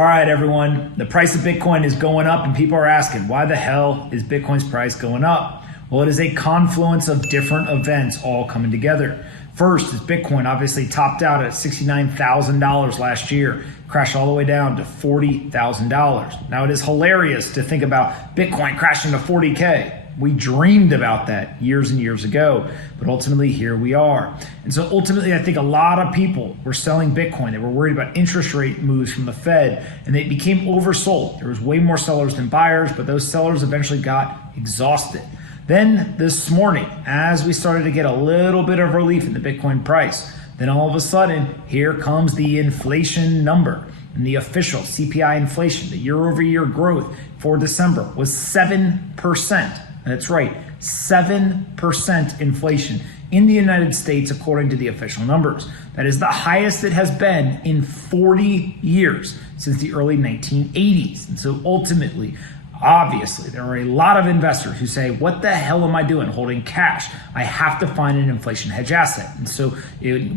All right, everyone, the price of Bitcoin is going up and people are asking, why the hell is Bitcoin's price going up? Well, it is a confluence of different events all coming together. First is Bitcoin obviously topped out at $69,000 last year, crashed all the way down to $40,000. Now it is hilarious to think about Bitcoin crashing to 40K. We dreamed about that years and years ago, but ultimately here we are. And so ultimately, I think a lot of people were selling Bitcoin. They were worried about interest rate moves from the Fed, and they became oversold. There was way more sellers than buyers, but those sellers eventually got exhausted. Then this morning, as we started to get a little bit of relief in the Bitcoin price, then all of a sudden, here comes the inflation number. And the official CPI inflation, the year-over-year growth for December was 7%. That's right, 7% inflation in the United States, according to the official numbers. That is the highest it has been in 40 years, since the early 1980s. And so ultimately, obviously, there are a lot of investors who say, what the hell am I doing holding cash? I have to find an inflation hedge asset. And so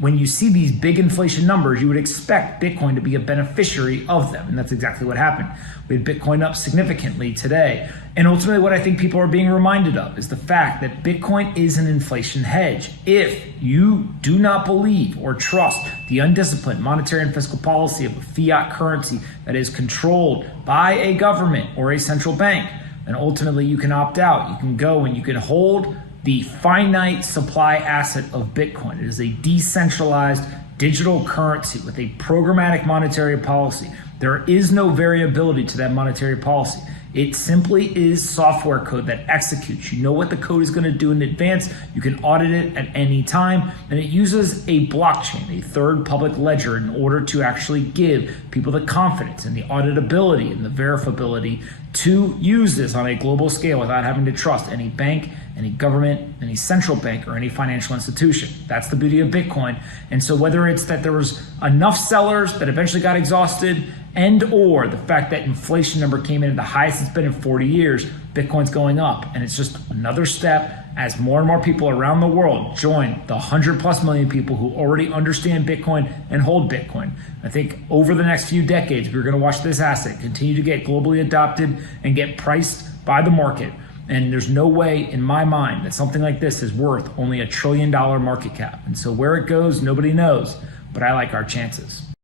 when you see these big inflation numbers, you would expect Bitcoin to be a beneficiary of them. And that's exactly what happened. We had Bitcoin up significantly today. And ultimately, what I think people are being reminded of is the fact that Bitcoin is an inflation hedge. If you do not believe or trust the undisciplined monetary and fiscal policy of a fiat currency that is controlled by a government or a central bank, then ultimately you can opt out. You can go and you can hold the finite supply asset of Bitcoin. It is a decentralized digital currency with a programmatic monetary policy. There is no variability to that monetary policy. It simply is software code that executes. You know what the code is going to do in advance. You can audit it at any time. And it uses a blockchain, a third public ledger, in order to actually give people the confidence and the auditability and the verifiability to use this on a global scale without having to trust any bank, any government, any central bank, or any financial institution. That's the beauty of Bitcoin. And so whether it's that there was enough sellers that eventually got exhausted, and or the fact that inflation number came in at the highest it's been in 40 years, Bitcoin's going up. And it's just another step as more and more people around the world join the 100+ million people who already understand Bitcoin and hold Bitcoin. I think over the next few decades, we're going to watch this asset continue to get globally adopted and get priced by the market. And there's no way in my mind that something like this is worth only $1 trillion market cap. And so where it goes, nobody knows, but I like our chances.